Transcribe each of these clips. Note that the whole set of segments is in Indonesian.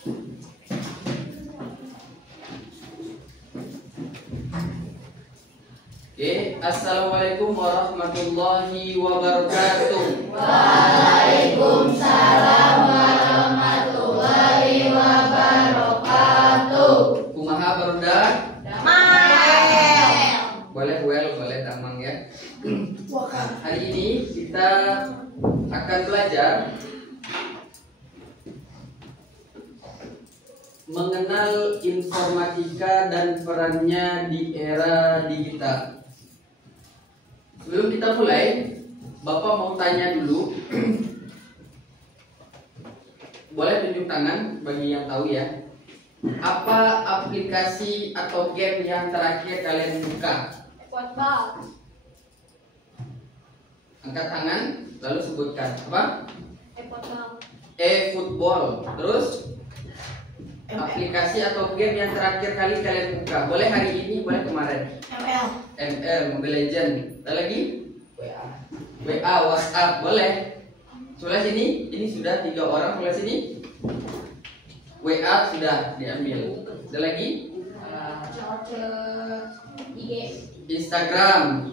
Oke, assalamualaikum warahmatullahi wabarakatuh. Waalaikumsalam warahmatullahi wabarakatuh. Kumaha barudak? Damai. Boleh damang ya. Hari ini kita akan belajar mengenal informatika dan perannya di era digital. Sebelum kita mulai, Bapak mau tanya dulu. Boleh tunjuk tangan bagi yang tahu ya. Apa aplikasi atau game yang terakhir kalian buka? Football. Angkat tangan, lalu sebutkan. Apa? Football. E-football. Terus aplikasi atau game yang terakhir kali kalian buka. Boleh hari ini, boleh kemarin. ML, Mobile Legend. Ada lagi? WA, WhatsApp. Boleh. Sebelah sini, ini sudah 3 orang. Sebelah sini, WA sudah diambil. Ada lagi? IG. Instagram,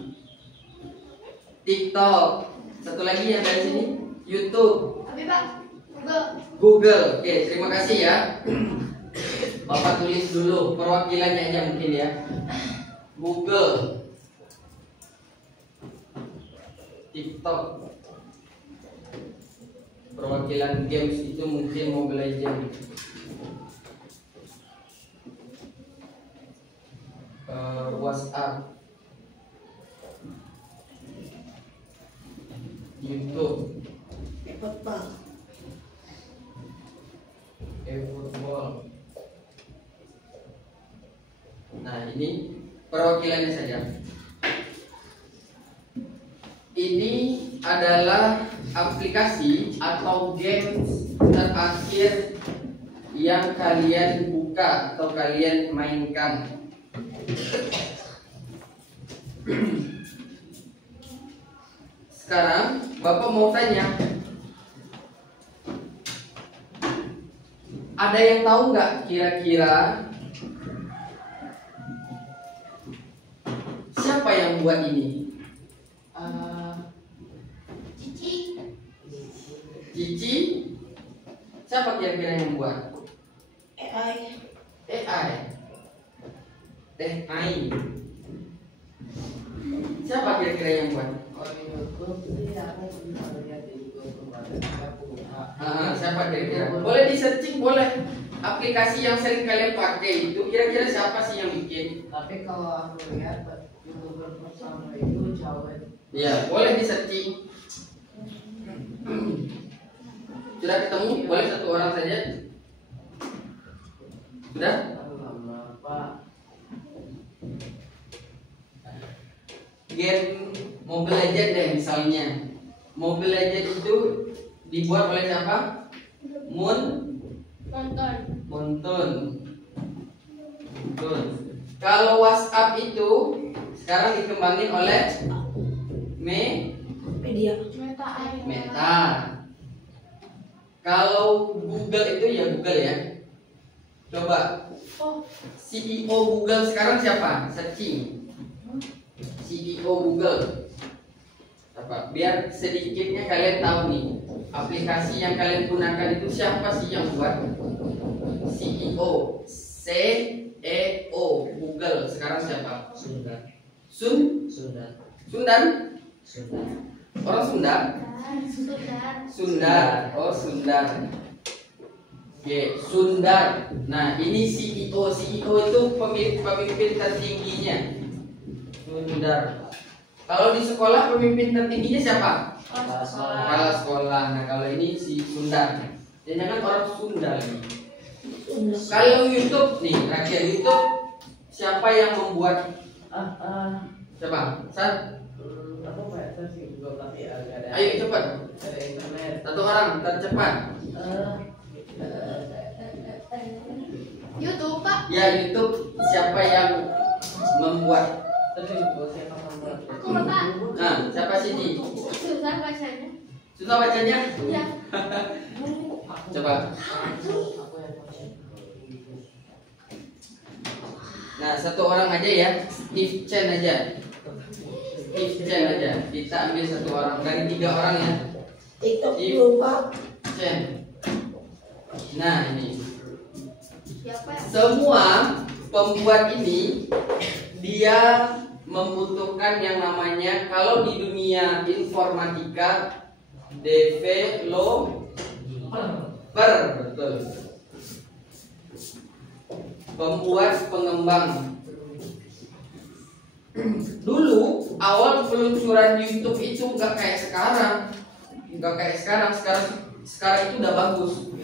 TikTok. Satu lagi yang dari sini, YouTube, Tapi Pak, Google. Google. Oke, terima kasih ya. Bapak tulis dulu perwakilannya aja mungkin ya. Google, TikTok. Perwakilan games itu mungkin Mobile Legends. WhatsApp, YouTube, e-football. Nah, ini perwakilannya saja. Ini adalah aplikasi atau games terakhir yang kalian buka atau kalian mainkan. Sekarang Bapak mau tanya, ada yang tahu nggak kira-kira siapa yang buat ini? Cici. Siapa kira-kira yang buat? AI. Siapa kira-kira yang buat? Siapa kira-kira? Boleh di searching, boleh. Aplikasi yang sering kalian pakai itu kira-kira siapa sih yang bikin? Tapi kalau aku lihat YouTuber pertama itu cewek. Ya, boleh di searching. Sudah ketemu? Boleh satu orang saja. Sudah? Lama Pak. Game Mobile Legends deh misalnya. Mobile Legends itu dibuat oleh siapa? Montun. Kalau WhatsApp itu sekarang dikembangin oleh Meta. Kalau Google itu ya Google ya. Coba CEO Google sekarang siapa? Searching CEO Google. Apa? Biar sedikitnya kalian tahu nih, aplikasi yang kalian gunakan itu siapa sih yang buat? CEO, CEO Google sekarang siapa? Sundan. Orang Sundar. Oh, Sundar. Oke, Sundar. Nah, ini CEO. CEO itu pemimpin tertingginya. Sundar. Kalau di sekolah pemimpin tertingginya siapa? Kepala sekolah. Nah, kalau ini si Sundar. Jangan orang Sunda nih. Kalau YouTube nih, rakyat YouTube siapa yang membuat? Siapa? Aku baca sih Google tapi ada. Ayo cepat. Ada internet. Satu orang tercepat. YouTube Pak. Ya, YouTube siapa yang membuat? Tapi Google siapa nomor? Aku Bapak. Nah, siapa sini? Susah bacanya. Susah bacanya? Ya. Coba. Aku yang Nah, satu orang aja ya, Steve Chen aja. Steve Chen aja. Kita ambil satu orang dari 3 orang ya. TikTok Steve dulu Pak. Chen. Nah, ini. Siapa ya? Semua pembuat ini dia membutuhkan yang namanya, kalau di dunia informatika, developer, betul. Pembuat pengembang. Dulu awal peluncuran YouTube itu nggak kayak sekarang, sekarang itu udah bagus.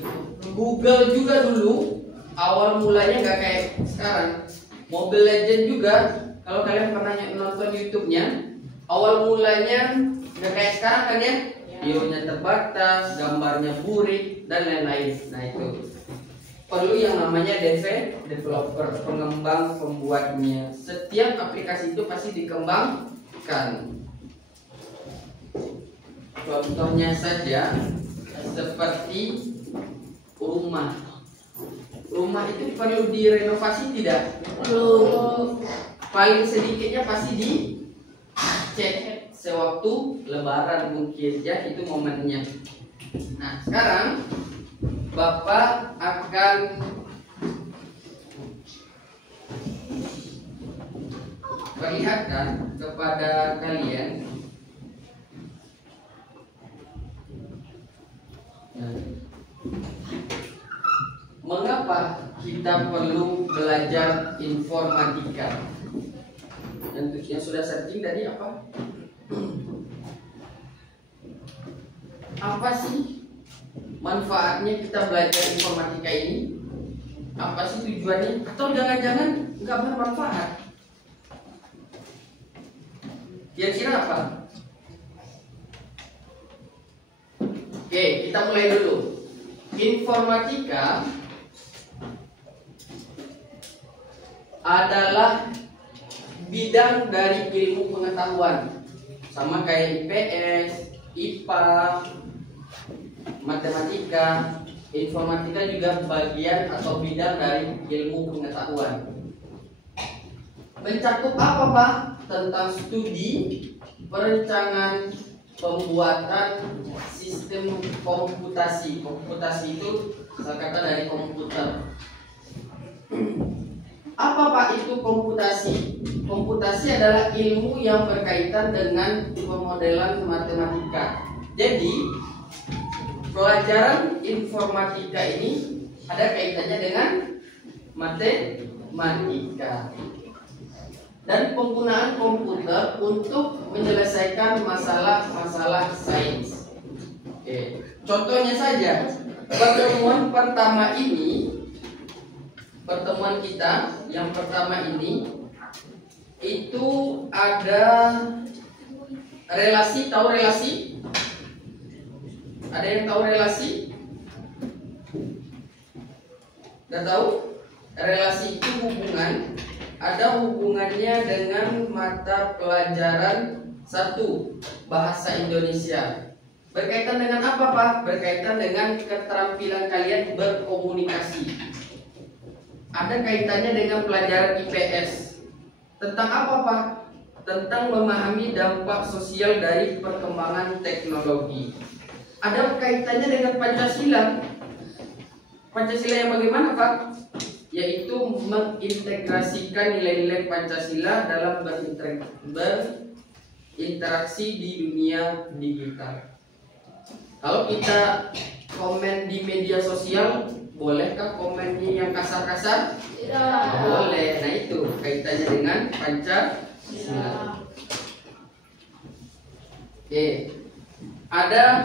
Google juga dulu awal mulanya nggak kayak sekarang. Mobile Legends juga, kalau kalian pernah nonton YouTube-nya, awal mulanya nggak kayak sekarang kan ya, videonya terbatas, gambarnya burik dan lain-lain. Nah itu perlu yang namanya developer, pengembang pembuatnya. Setiap aplikasi itu pasti dikembangkan. Contohnya saja seperti rumah. Rumah itu perlu direnovasi tidak? Perlu. Paling sedikitnya pasti dicek sewaktu lebaran mungkin ya, itu momennya. Nah sekarang Bapak akan perlihatkan kepada kalian mengapa kita perlu belajar informatika. Yang sudah searching tadi apa? Apa sih manfaatnya kita belajar informatika ini? Apa sih tujuannya? Atau jangan-jangan nggak bermanfaat? Kira-kira apa? Oke, kita mulai dulu. Informatika adalah bidang dari ilmu pengetahuan, sama kayak IPS, IPA, matematika. Informatika juga bagian atau bidang dari ilmu pengetahuan. Mencakup apa Pak? Tentang studi, perencanaan, pembuatan sistem komputasi. Komputasi itu salah kata dari komputer. Apa Pak itu komputasi? Komputasi adalah ilmu yang berkaitan dengan pemodelan matematika. Jadi pelajaran informatika ini ada kaitannya dengan matematika dan penggunaan komputer untuk menyelesaikan masalah-masalah sains. Oke, contohnya saja pertemuan kita yang pertama ini itu ada relasi. Tahu relasi? Ada yang tahu relasi? Nggak tahu? Relasi itu hubungan. Ada hubungannya dengan mata pelajaran 1 bahasa Indonesia. Berkaitan dengan apa Pak? Berkaitan dengan keterampilan kalian berkomunikasi. Ada kaitannya dengan pelajaran IPS. Tentang apa Pak? Tentang memahami dampak sosial dari perkembangan teknologi. Ada kaitannya dengan Pancasila. Pancasila yang bagaimana Pak? Yaitu mengintegrasikan nilai-nilai Pancasila dalam berinteraksi di dunia digital. Kalau kita komen di media sosial, bolehkah komennya yang kasar-kasar? Tidak. Boleh. Nah itu kaitannya dengan Pancasila. Oke, ada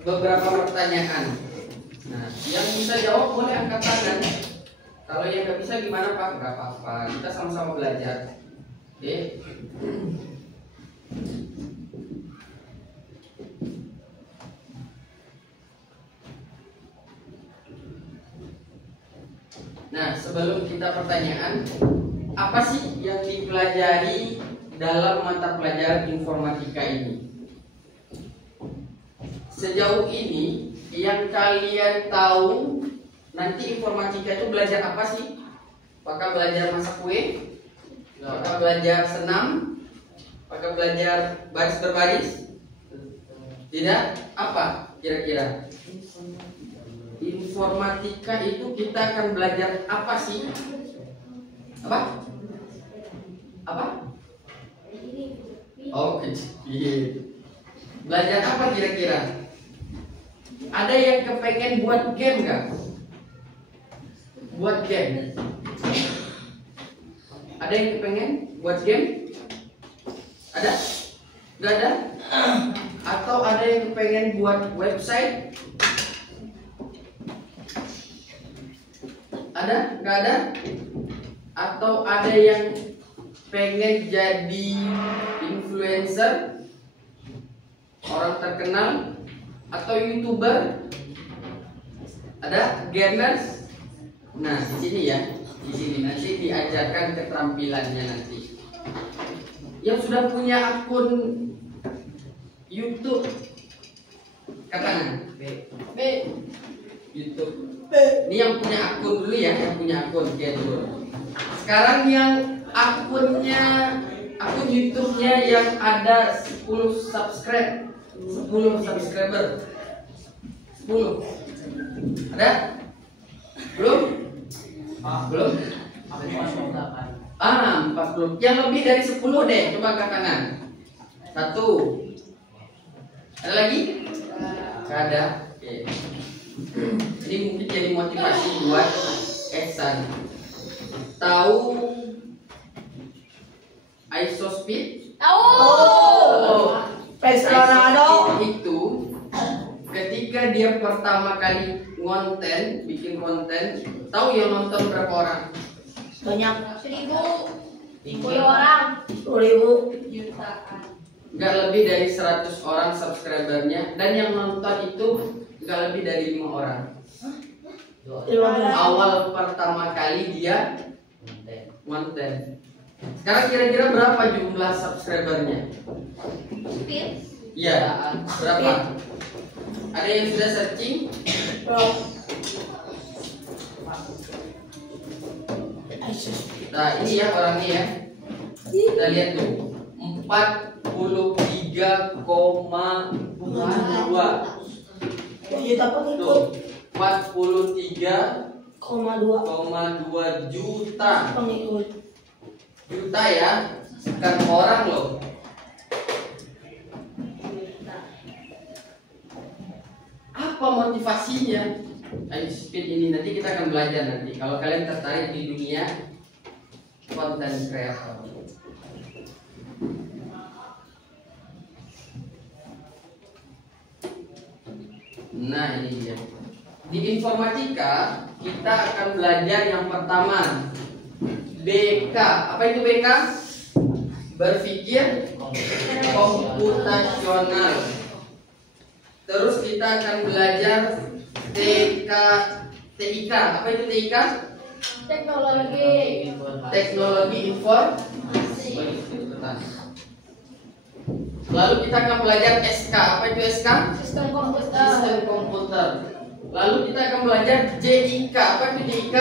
beberapa pertanyaan. Nah, yang bisa jawab boleh angkat tangan. Kalau yang nggak bisa gimana Pak? Nggak apa-apa, kita sama-sama belajar. Oke. Nah, sebelum kita pertanyaan, apa sih yang dipelajari dalam mata pelajaran informatika ini? Sejauh ini yang kalian tahu nanti informatika itu belajar apa sih? Apakah belajar masak kue? Apakah belajar senam? Apakah belajar baris berbaris? Tidak? Apa kira-kira? Informatika itu kita akan belajar apa sih? Apa? Apa? Oh, kecil. Belajar apa kira-kira? Ada yang kepengen buat game nggak? Buat game? Ada yang kepengen buat game? Ada? Nggak ada? Atau ada yang kepengen buat website? Ada? Nggak ada? Atau ada yang pengen jadi influencer, orang terkenal, atau YouTuber? Ada? Gamers? Nah, di sini ya. Di sini nanti diajarkan keterampilannya nanti. Yang sudah punya akun YouTube, katakan B. YouTube. Ini yang punya akun dulu ya, yang punya akun dulu. Sekarang yang akun YouTube-nya yang ada 10 subscriber. 10. Ada? Belum? Belum? 40. Yang lebih dari 10 deh, coba angkat tangan. 1. Ada lagi? Gak ada. Oke. Ini mungkin jadi motivasi buat Ehsan. Tahu ISOSpeed? Tahu. ISOSpeed itu ketika dia pertama kali bikin konten, tahu yang nonton berapa orang? Banyak. 1.000. 10 orang. 10.000. Jutaan. Nggak lebih dari 100 orang subscribernya, dan yang nonton itu nggak lebih dari 5 orang. Awal pertama kali dia konten. Sekarang kira-kira berapa jumlah subscribernya? Iya, berapa? Ada yang sudah searching? Nah, ini ya orangnya ya. Kita lihat tuh, 43,2. Tuh, 43,2 juta. Juta ya, bukan orang loh. Apa motivasinya? ISOSpeed ini nanti kita akan belajar nanti. Kalau kalian tertarik di dunia konten kreator. Nah, ini dia. Di informatika kita akan belajar yang pertama BK. Apa itu BK? Berpikir komputasional. Terus kita akan belajar TIK. Apa itu TIK? Teknologi informasi. Lalu kita akan belajar SK. Apa itu SK? Sistem komputer. Sistem komputer. Lalu kita akan belajar JIK. Apa itu JIK?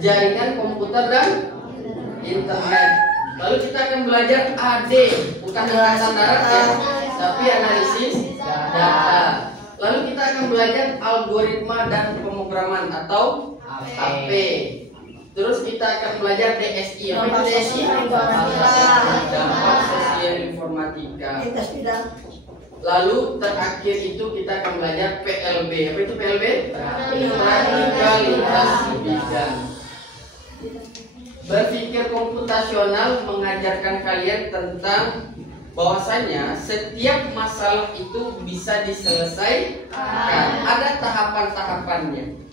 Jaringan komputer dan internet. Lalu kita akan belajar AD, bukan angkatan darat ya, tapi analisis data. Lalu kita akan belajar algoritma dan pemrograman atau AP. Terus kita akan belajar DSI. Apa itu DSI? Dampak sosial informatika. Lalu terakhir itu kita akan belajar PLB. Apa itu PLB? Praktikal lintas bidang. Berpikir komputasional mengajarkan kalian tentang bahwasanya setiap masalah itu bisa diselesaikan. Ada tahapan-tahapannya.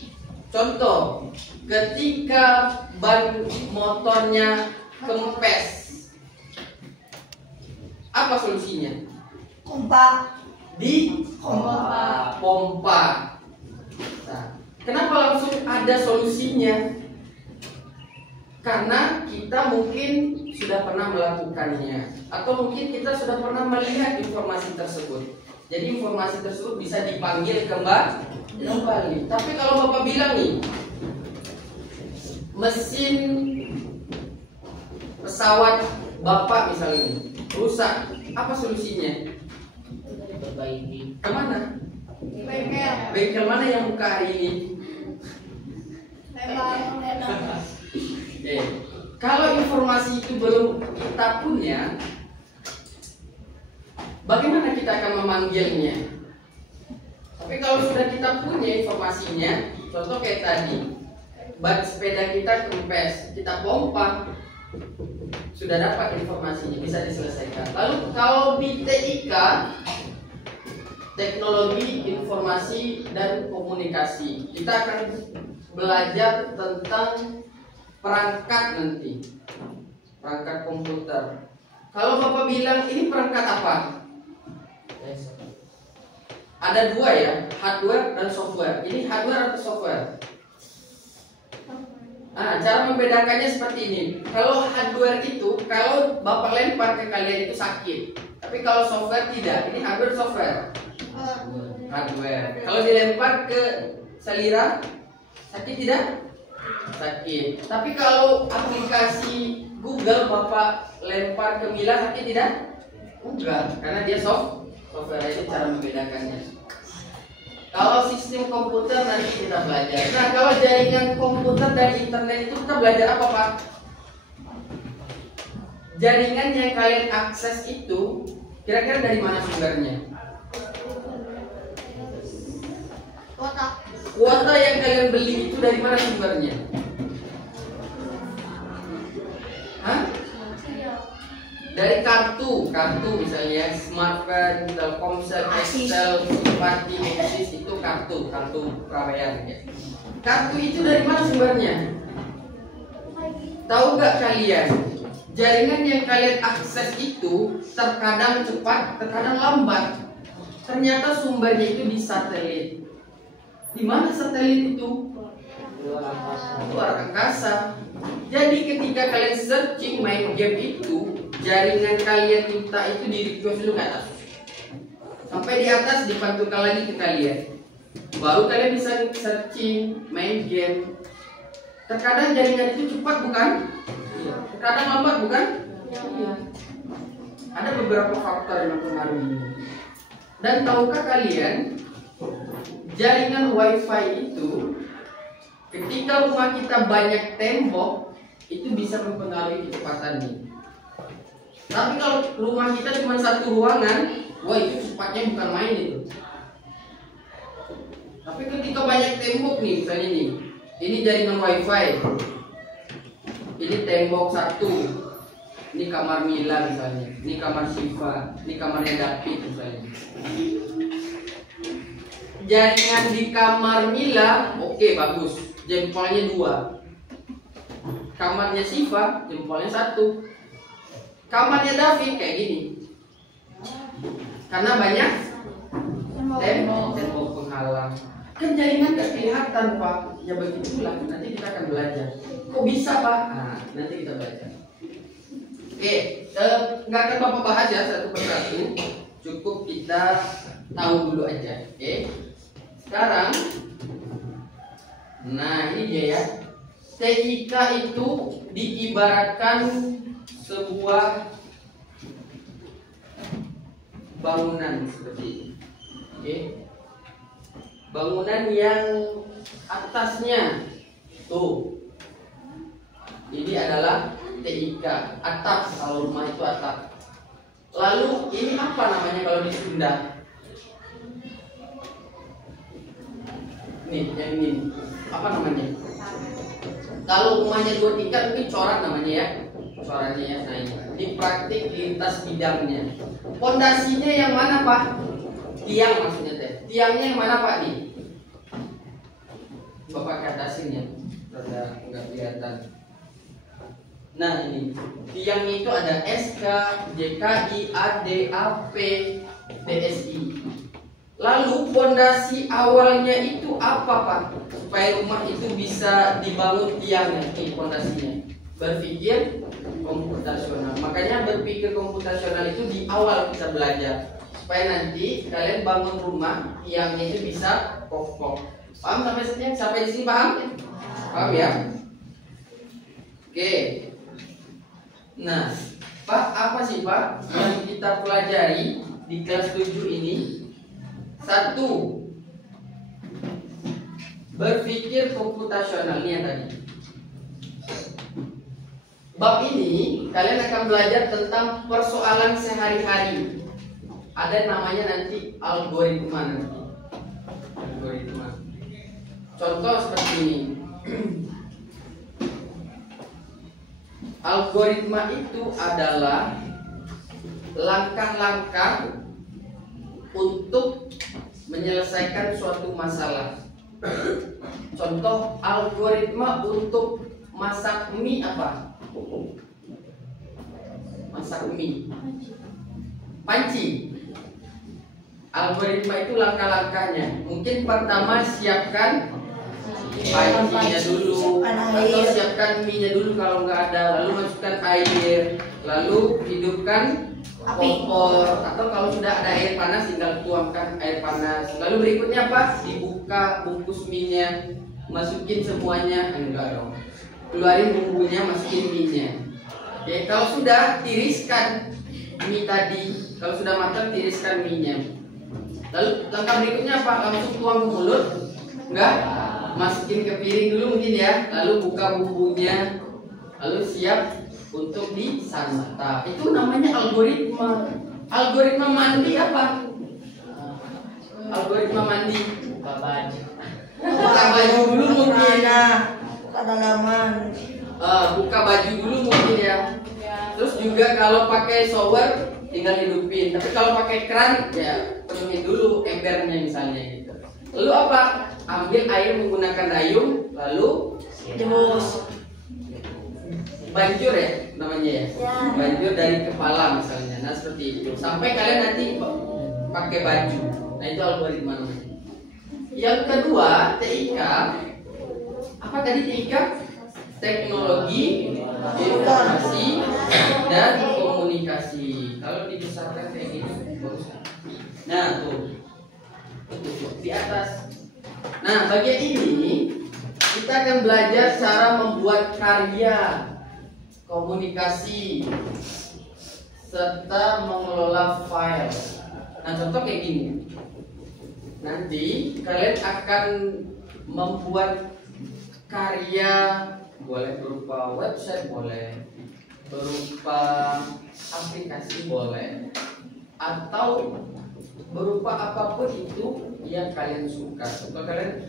Contoh, ketika ban motornya kempes, apa solusinya? Pompa. Nah, kenapa langsung ada solusinya? Karena kita mungkin sudah pernah melakukannya, atau mungkin kita sudah pernah melihat informasi tersebut. Jadi informasi tersebut bisa dipanggil kembali. Tapi kalau Bapak bilang nih, mesin pesawat Bapak misalnya rusak, apa solusinya? Perbaiki. Kemana? Bengkel. Bengkel mana yang buka hari ini? Oke. Kalau informasi itu belum kita punya, bagaimana kita akan memanggilnya? Tapi kalau sudah kita punya informasinya, contoh kayak tadi, ban sepeda kita kempes, kita pompa, sudah dapat informasinya, bisa diselesaikan. Lalu kalau di TIK, teknologi informasi dan komunikasi, kita akan belajar tentang perangkat nanti, perangkat komputer. Kalau Bapak bilang ini perangkat apa? Ada dua ya, hardware dan software. Ini hardware atau software? Cara membedakannya seperti ini. Kalau hardware itu, kalau Bapak lempar ke kalian itu sakit. Tapi kalau software tidak. Ini hardware software. Hardware. Kalau dilempar ke Salira, sakit tidak? Sakit. Tapi kalau aplikasi Google Bapak lempar ke Mila, sakit tidak? Enggak, karena dia software. Itu cara membedakannya. Kalau sistem komputer nanti kita belajar. Nah, kalau jaringan komputer dan internet itu kita belajar apa, Pak? Jaringan yang kalian akses itu kira-kira dari mana sumbernya? Kuota yang kalian beli itu dari mana sumbernya? Hah? Dari kartu misalnya smartphone, Telkomsel, Excel, Bupati, Eksis itu kartu prabayar ya. Kartu itu dari mana sumbernya? Tahu gak kalian? Jaringan yang kalian akses itu terkadang cepat, terkadang lambat. Ternyata sumbernya itu di satelit. Di mana satelit itu? Luar angkasa. Jadi ketika kalian searching main game itu, jaringan kalian minta itu di request dulu ke atas. Sampai di atas dipantulkan lagi ke kalian. Baru kalian bisa searching main game. Terkadang jaringan itu cepat bukan? Terkadang lambat bukan? Iya. Ada beberapa faktor yang mempengaruhi ini. Dan tahukah kalian, jaringan WiFi itu ketika rumah kita banyak tembok, itu bisa mempengaruhi kecepatannya. Tapi kalau rumah kita cuma satu ruangan, wah itu cepatnya bukan main itu. Tapi ketika banyak tembok nih, misalnya nih, ini jaringan WiFi, ini tembok satu, ini kamar Mila misalnya, ini kamar Siva, ini kamarnya David misalnya. Jaringan di kamar Mila, oke, bagus, jempolnya 2. Kamarnya Siva, jempolnya 1. Kamarnya David kayak gini, karena banyak tembok penghalang. Kan jaringan gak kelihatan, Pak. Ya begitulah, nanti kita akan belajar. Kok bisa, Pak? Nah, nanti kita belajar. Oke, nggak akan Bapak bahas ya satu persatu. Cukup kita tahu dulu aja. Oke. Sekarang, nah ini dia ya. TIK itu diibaratkan sebuah bangunan seperti ini. Oke. Bangunan yang atasnya tuh. Ini adalah TIK, atap. Kalau rumah itu atap. Lalu ini apa namanya kalau di Sunda? Nih, yang ini. Apa namanya? Kalau rumahnya 2 tingkat mungkin corak namanya ya. Coraknya ya. Nah, ini praktik lintas bidangnya. Pondasinya yang mana, Pak? Tiang maksudnya teh. Tiangnya yang mana, Pak nih? Bapak ke atasinnya. Rada enggak kelihatan. Nah, ini. Tiang itu ada SK, JKI, AD, AP, DSI. Lalu pondasi awalnya itu apa, Pak? Supaya rumah itu bisa dibangun tiangnya, ini pondasinya. Berpikir komputasional. Makanya berpikir komputasional itu di awal kita belajar. supaya nanti kalian bangun rumah tiangnya itu bisa kokoh. Paham sampai di sini paham? Paham ya? Oke. Nah, Pak, apa sih Pak yang kita pelajari di kelas 7 ini? 1. Berpikir komputasional, ini yang tadi. Bab ini kalian akan belajar tentang persoalan sehari-hari. Ada namanya nanti algoritma nanti. Algoritma. Contoh seperti ini. Algoritma itu adalah langkah-langkah untuk menyelesaikan suatu masalah. Contoh algoritma untuk masak mie apa? Masak mie. Panci. Algoritma itu langkah-langkahnya. Mungkin pertama siapkan pancinya dulu, atau siapkan mie-nya dulu kalau nggak ada, lalu masukkan air, lalu hidupkan kompor, atau kalau sudah ada air panas tinggal tuangkan air panas. Lalu berikutnya apa? Dibuka bungkus mie-nya, masukin semuanya, enggak dong. Keluarin bumbunya, masukin mie-nya. Oke, kalau sudah tiriskan mie tadi, kalau sudah matang tiriskan mie-nya. Lalu langkah berikutnya apa? Langsung tuang ke mulut? Enggak? Masukin ke piring dulu mungkin ya. Lalu buka bumbunya. Lalu siap untuk disantap. Itu namanya algoritma. Algoritma mandi apa? Algoritma mandi. Buka baju. Buka baju dulu mungkin. Buka dalaman. Buka baju dulu mungkin ya. Terus juga kalau pakai shower tinggal hidupin. Tapi kalau pakai keran ya penuhin dulu embernya misalnya gitu. Lalu apa? Ambil air menggunakan dayung, lalu Jebus. banjur ya namanya ya. Banjur dari kepala misalnya. Nah seperti itu. Sampai kalian nanti pakai baju. Nah itu algoritma namanya. Yang kedua TIK. Apa tadi TIK? Teknologi, informasi, dan komunikasi. Kalau dibesarkan kayak gini bagus. Nah tuh di atas. Nah bagian ini kita akan belajar cara membuat karya, komunikasi, serta mengelola file. Nah contoh kayak gini. Nanti kalian akan membuat karya, boleh berupa website, boleh berupa aplikasi, boleh, atau berupa apapun itu yang kalian suka. Contoh kalian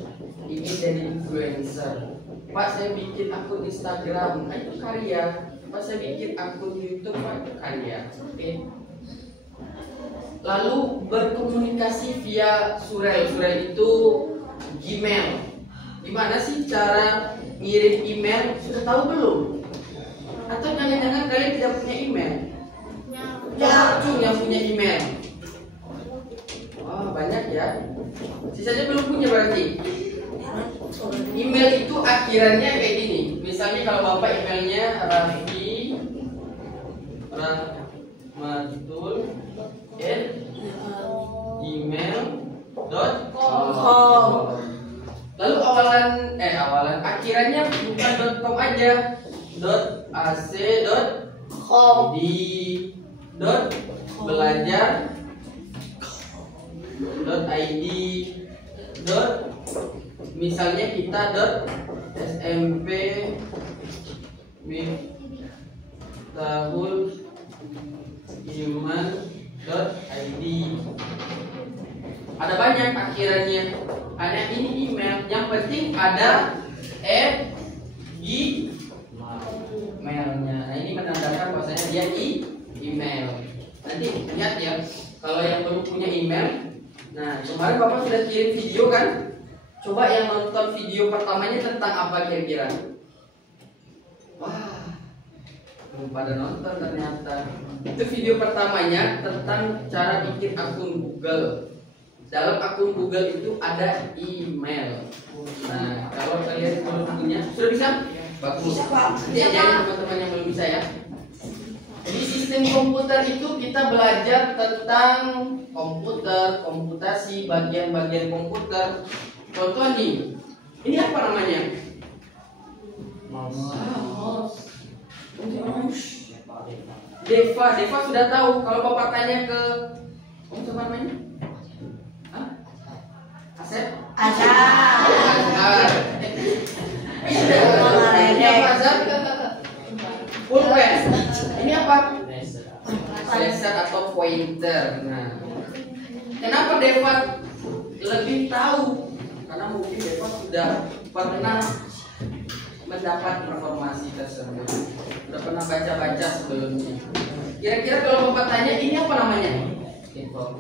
ingin jadi influencer. Pak saya bikin akun Instagram, nah itu karya. Pak saya bikin akun YouTube, Pak itu karya. Oke. Lalu berkomunikasi via surel. Surel itu Gmail. Gimana sih cara ngirim email? Sudah tahu belum? Atau jangan-jangan kalian tidak punya email? Ya, Cung yang punya email. Wah, banyak ya. Sisanya belum punya berarti. Email itu akhirannya kayak gini. Misalnya kalau Bapak emailnya Raffi Rahmatul @gmail.com. Lalu akhirannya bukan .com aja, .ac.com, .belajar, .id, misalnya kita .smp Miftahul Iman.id. Ada banyak akhirannya. Hanya ini email. Yang penting ada Gmail-nya. Nah ini menandakan bahwasanya dia email. Nanti lihat ya. Kalau yang belum punya email, nah kemarin Bapak sudah kirim video kan? Coba yang nonton video pertamanya tentang apa kira-kira? Wah, belum pada nonton ternyata. Itu video pertamanya tentang cara bikin akun Google. Dalam akun Google itu ada email. Nah, kalau kalian belum punya, sudah bisa? Bagus. Nanti ajarin teman-teman yang belum bisa ya. Di sistem komputer itu kita belajar tentang komputer, komputasi, bagian-bagian komputer. Contoh nih, ini apa namanya? Mouse. Deva sudah tahu. Kalau bapak tanya ke siapa namanya? Asep? Azhar. Ini apa Azhar? Pulpen. Ini apa? Laser atau pointer. Nah, kenapa Deva lebih tahu? Karena mungkin Deva sudah pernah mendapat informasi tersebut, sudah pernah baca-baca sebelumnya. Kira-kira kalau bapak tanya ini apa namanya? Info.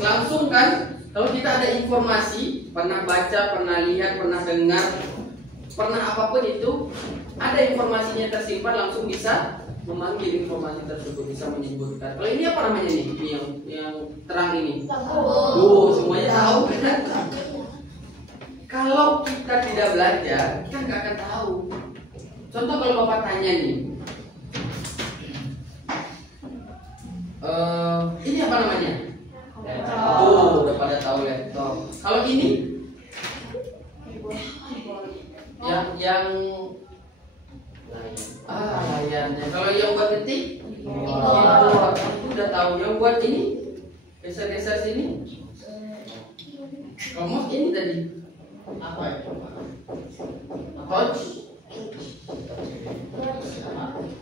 Langsung kan? Kalau kita ada informasi, pernah baca, pernah lihat, pernah dengar, pernah apapun itu, ada informasinya tersimpan, langsung bisa memanggil informasi tersebut, bisa menyebutkan. Kalau ini apa namanya nih? Ini yang terang ini. Semuanya tahu kan? Kalau kita tidak belajar, kita nggak akan tahu. Contoh kalau bapak tanya nih, ini apa namanya? Udah pada tahu laptop. Kalau ini, yang layarnya. Kalau yang buat ketik, itu udah tahu. Yang buat ini, geser-geser sini. Kalau mouse ini tadi apa ya?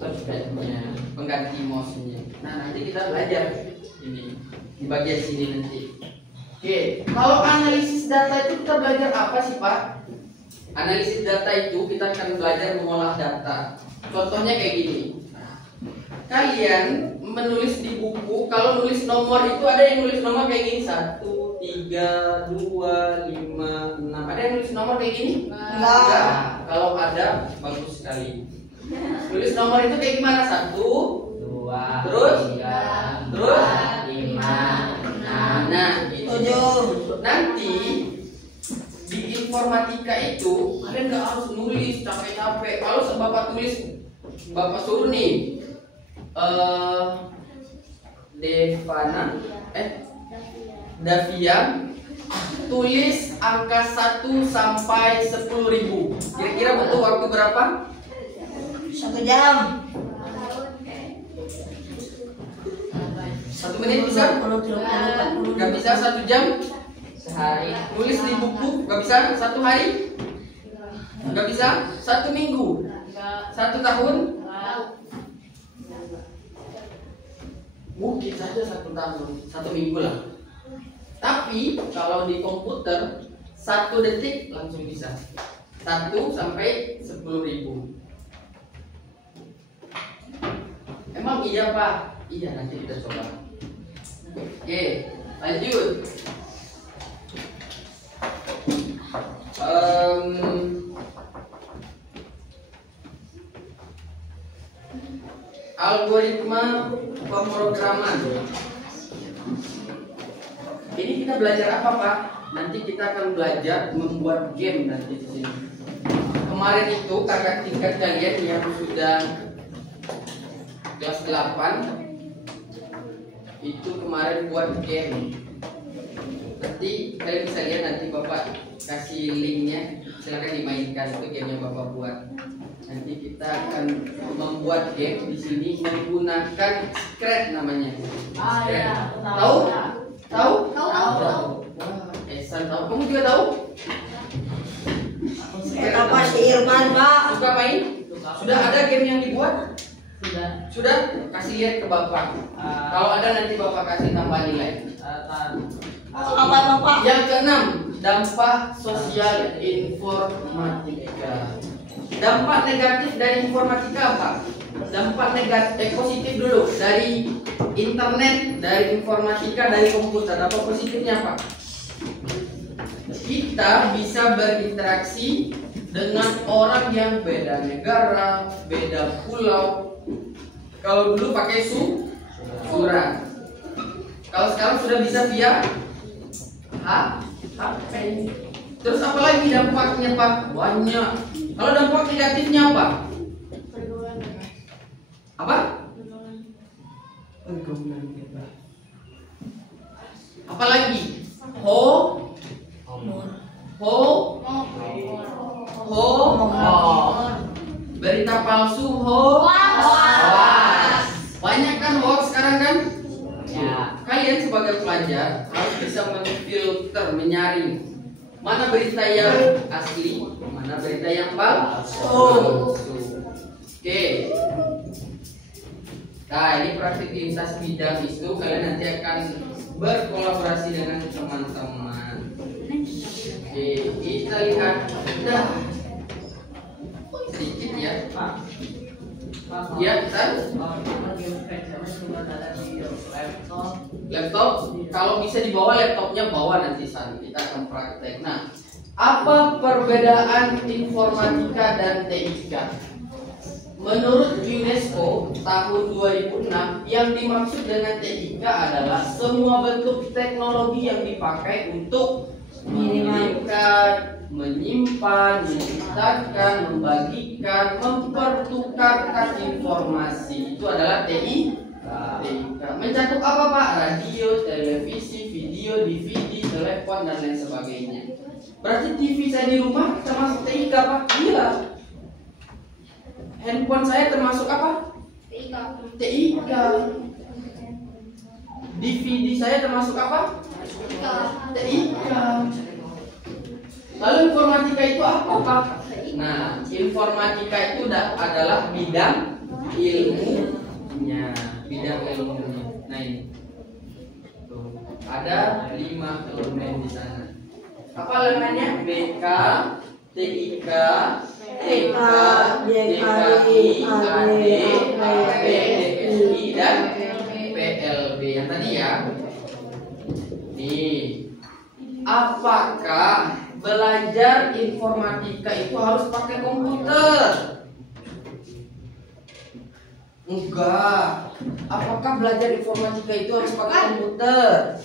Touchpadnya, pengganti mouse-nya. Nah, nanti kita belajar ini di bagian sini nanti. Oke, kalau analisis data itu kita belajar apa sih Pak? Analisis data itu kita akan belajar mengolah data. Contohnya kayak gini. Kalian menulis di buku, kalau nulis nomor itu ada yang nulis nomor kayak gini 1, 3, 2, 5, 6. Ada yang nulis nomor kayak gini? Enggak. Kalau ada, bagus sekali. Tulis nomor itu kayak gimana? 1, 2, terus 3, terus 5, 6. Nah, itu nanti di informatika itu kalian nggak harus nulis capek-capek. Kalau bapak tulis, bapak suruh nih Davia tulis angka 1 sampai 10.000. Kira-kira butuh waktu berapa? 1 jam. 1 menit bisa? Gak bisa 1 jam? Sehari. Nulis di buku gak bisa 1 hari? Gak bisa 1 minggu? 1 tahun? Mungkin saja 1 tahun, 1 minggu lah. Tapi kalau di komputer 1 detik langsung bisa 1 sampai 10.000. Emang iya Pak? Iya, nanti kita coba. Oke, lanjut. Algoritma pemrograman. Ini kita belajar apa Pak? Nanti kita akan belajar membuat game nanti di sini. Kemarin itu kakak tingkat kalian yang sudah kelas 8 itu kemarin buat game. Nanti kalian bisa lihat, nanti bapak kasih linknya, silahkan dimainkan. Itu game yang bapak buat. Nanti kita akan membuat game di sini menggunakan Scratch namanya. Scratch. Tahu? Tahu? Tahu. Esan tahu. Kamu juga tahu? Apa si Irman Pak? Suka main? Sudah ada game yang dibuat? Sudah? Kasih lihat ke bapak. Kalau ada nanti bapak kasih tambah nilai. Apa Bapak? Yang keenam, dampak sosial informatika. Dampak negatif dari informatika apa? Dampak negatif, positif dulu dari internet, dari informatika, dari komputer. Dampak positifnya apa? Kita bisa berinteraksi dengan orang yang beda negara, beda pulau. Kalau dulu pakai surat. Kalau sekarang sudah bisa via HP. Terus apa lagi dampaknya Pak? Banyak. Kalau dampak negatifnya apa? Apa? Pergaulan bebas. Apalagi? Ho. Berita palsu hoax. Banyak kan hoax sekarang kan? Ya. Kalian sebagai pelajar harus bisa menfilter, menyaring mana berita yang asli, mana berita yang palsu. Oke. Nah, ini praktik lintas bidang itu kalian nanti akan berkolaborasi dengan teman-teman. Oke, kita lihat. Nah, sedikit ya, Pak. Ya, kan? Laptop. Kalau bisa dibawa laptopnya, bawa nanti kita akan praktek. Nah, apa perbedaan informatika dan TIK? Menurut UNESCO tahun 2006, yang dimaksud dengan TIK adalah semua bentuk teknologi yang dipakai untuk mengirimkan, menyimpan, menciptakan, membagikan, mempertukarkan informasi. Itu adalah TIK. Mencakup apa Pak? Radio, televisi, video, DVD, telepon dan lain sebagainya. Berarti TV saya di rumah termasuk TIK Pak? Iya. Handphone saya termasuk apa? TIK. DVD saya termasuk apa? TIK. Lalu informatika itu apa Pak? Nah, informatika itu adalah bidang ilmunya. Nah ini tuh, ada 5 elemen di sana. Apa elemennya? BK, TIK, TK, DKI, AD, AB, DSI, dan PLB yang tadi ya. Nih, apakah belajar informatika itu harus pakai komputer? Enggak. Apakah belajar informatika itu harus pakai komputer?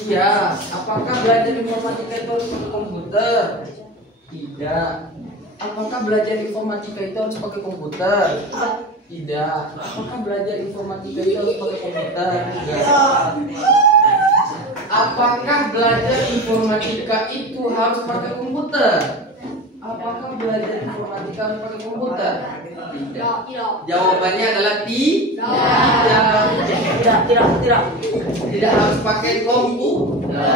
Iya. Apakah belajar informatika itu harus pakai komputer? Tidak. Apakah belajar informatika itu harus pakai komputer? Tidak. Apakah belajar informatika itu harus pakai komputer? Tidak. Apakah belajar informatika itu harus pakai komputer? Apakah belajar informatika harus pakai komputer? Tidak. Jawabannya adalah tidak. Tidak harus pakai komputer.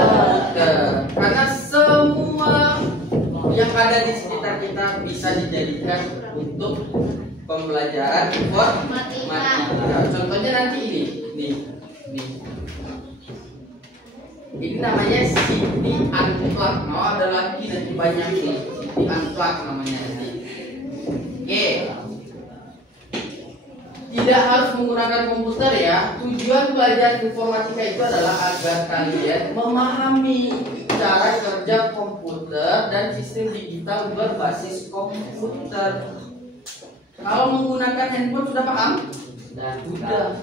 Karena semua yang ada di sekitar kita bisa dijadikan untuk pembelajaran informatika. Contohnya nanti ini. Nih. Ini namanya City Unplug. Mau ada lagi nanti banyak nih. City Unplug namanya nanti. Oke. Tidak harus menggunakan komputer ya. Tujuan belajar informatika itu adalah agar kalian memahami cara kerja komputer dan sistem digital berbasis komputer. Kalau menggunakan handphone sudah paham? Sudah.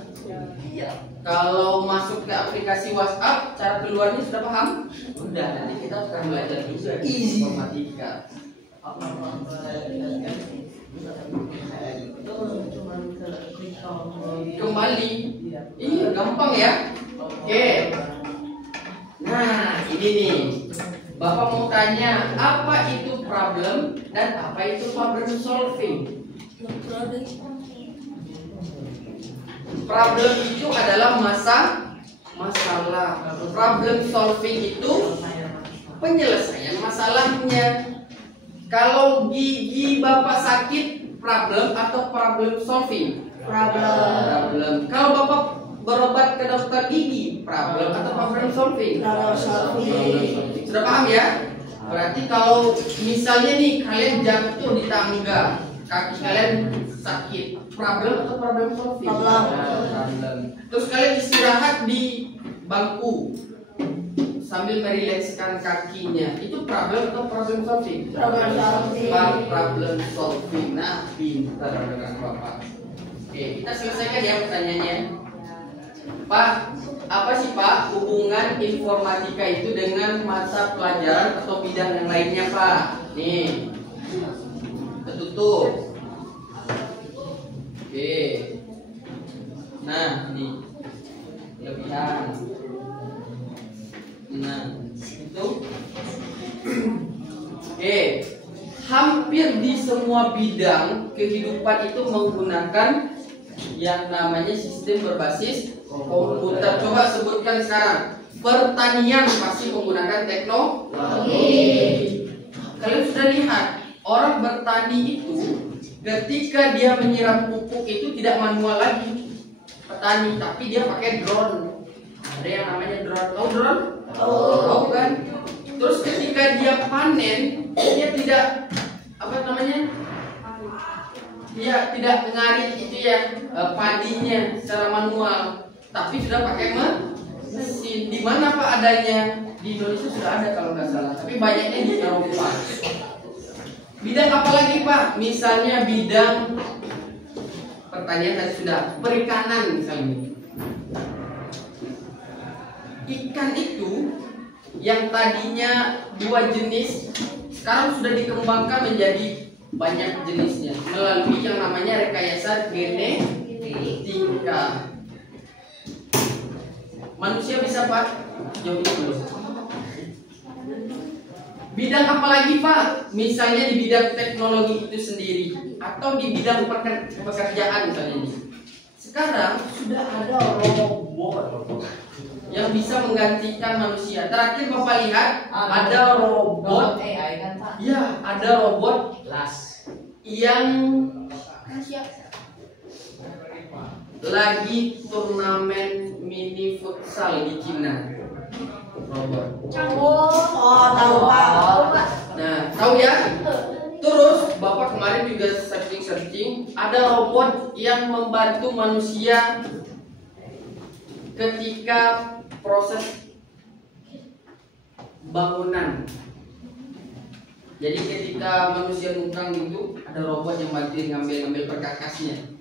Kalau masuk ke aplikasi WhatsApp, cara keluarnya sudah paham? Sudah. Nanti kita akan belajar juga informatika. Kembali. Iya, gampang ya. Oke. Nah, ini nih. Bapak mau tanya, apa itu problem dan apa itu problem solving? Problem itu adalah masalah. Problem solving itu penyelesaian masalahnya. Kalau gigi Bapak sakit, problem atau problem solving? Problem. Kalau Bapak berobat ke dokter gigi, problem atau problem solving? Problem solving. Sudah paham ya? Berarti kalau misalnya nih kalian jatuh di tangga, kaki kalian sakit, problem atau problem solving? Problem. Terus kalian istirahat di bangku sambil merilekskan kakinya, itu problem atau problem solving? Problem solving. Nah, pintar dengan Bapak. Oke, kita selesaikan ya pertanyaannya. Pak, apa sih Pak hubungan informatika itu dengan mata pelajaran atau bidang yang lainnya Pak? Nih, tertutup. Oke. Nah, nih. kelebihan. Nah, itu. Oke. Hampir di semua bidang kehidupan itu menggunakan yang namanya sistem berbasis komputer. Coba sebutkan sekarang. Pertanian pasti menggunakan teknologi. Kalian sudah lihat, orang bertani itu ketika dia menyiram pupuk itu tidak manual lagi petani, tapi dia pakai drone. Ada yang namanya drone. Tahu drone? Tahu kan? Terus ketika dia panen, dia tidak dia tidak mengarit itu ya padinya secara manual, tapi sudah pakai mesin. Di mana Pak adanya? Di Indonesia sudah ada kalau nggak salah, tapi banyaknya di Eropa. Bidang apa lagi Pak? Misalnya bidang pertanian tadi sudah, perikanan misalnya. Ikan itu yang tadinya 2 jenis sekarang sudah dikembangkan menjadi banyak jenisnya melalui yang namanya rekayasa genetika. Manusia bisa Pak? Jawab dulu. Bidang apa lagi Pak? Misalnya di bidang teknologi itu sendiri atau di bidang pekerjaan misalnya ini. Sekarang sudah ada robot yang bisa menggantikan manusia. Terakhir Bapak lihat ada robot AI kan Pak? Ya, ada robot yang lagi turnamen mini futsal di Cina. Robot. Oh, tahu Pak. Nah, tahu ya? Terus Bapak kemarin juga searching, ada robot yang membantu manusia ketika proses bangunan. Jadi ketika manusia nungkang gitu, ada robot yang bantu ngambil perkakasnya.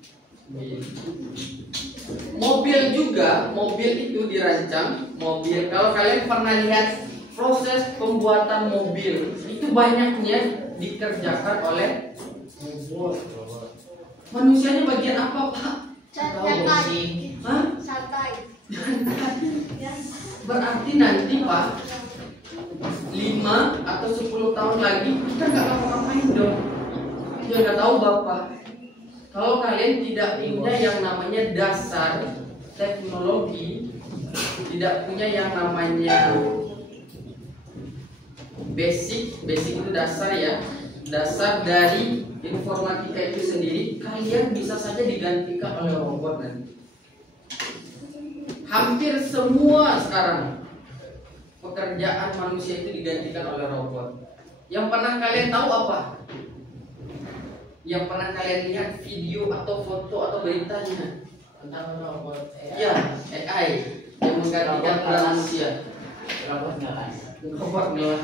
Mobil juga, mobil itu dirancang. Mobil, kalau kalian pernah lihat proses pembuatan mobil, itu banyaknya dikerjakan oleh robot. Manusianya bagian apa Pak? Hah? Berarti nanti Pak 5 atau 10 tahun lagi kita nggak ngapa-ngapain dong. Ya nggak tahu Bapak. Kalau kalian tidak punya yang namanya dasar teknologi, tidak punya yang namanya basic itu dasar ya, dasar dari informatika itu sendiri, kalian bisa saja digantikan oleh robot nanti. Hampir semua sekarang pekerjaan manusia itu digantikan oleh robot. Yang pernah kalian tahu apa? Yang pernah kalian lihat video atau foto atau beritanya Tentang robot AI. ya, AI yang menggantikan peran manusia. Robot ngelas. Robot ngelas.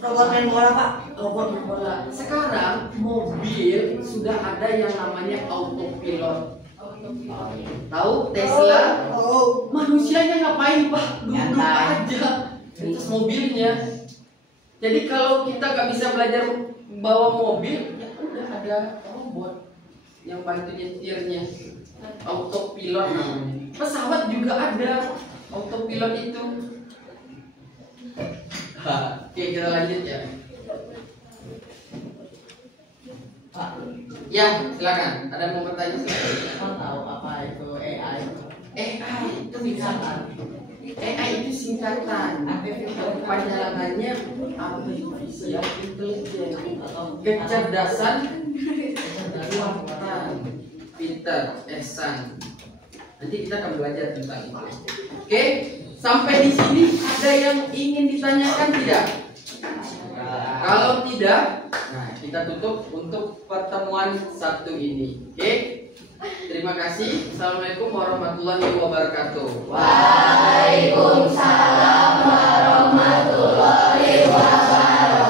Robot main bola Pak. Robot bola. Sekarang mobil sudah ada yang namanya autopilot. Tahu Tesla? Oh. Manusianya ngapain Pak? Duduk aja di atas mobilnya. Jadi kalau kita nggak bisa belajar bawa mobil, ya udah ada robot yang bantu nyetirnya. Autopilot namanya. Pesawat juga ada autopilot itu. Oke, kita lanjut ya. Pak, Ya, silakan. Ada yang mau bertanya silakan. Pak tahu apa itu AI? AI itu singkatan. AI itu singkatan. Panjangannya artificial intelligence atau kecerdasan buatan. Pintar, ehsan. Nanti kita akan belajar tentang itu. Oke, sampai di sini ada yang ingin ditanyakan tidak? Kalau tidak, nah kita tutup untuk pertemuan satu ini. Oke, terima kasih. Assalamualaikum warahmatullahi wabarakatuh. Waalaikumsalam warahmatullahi wabarakatuh.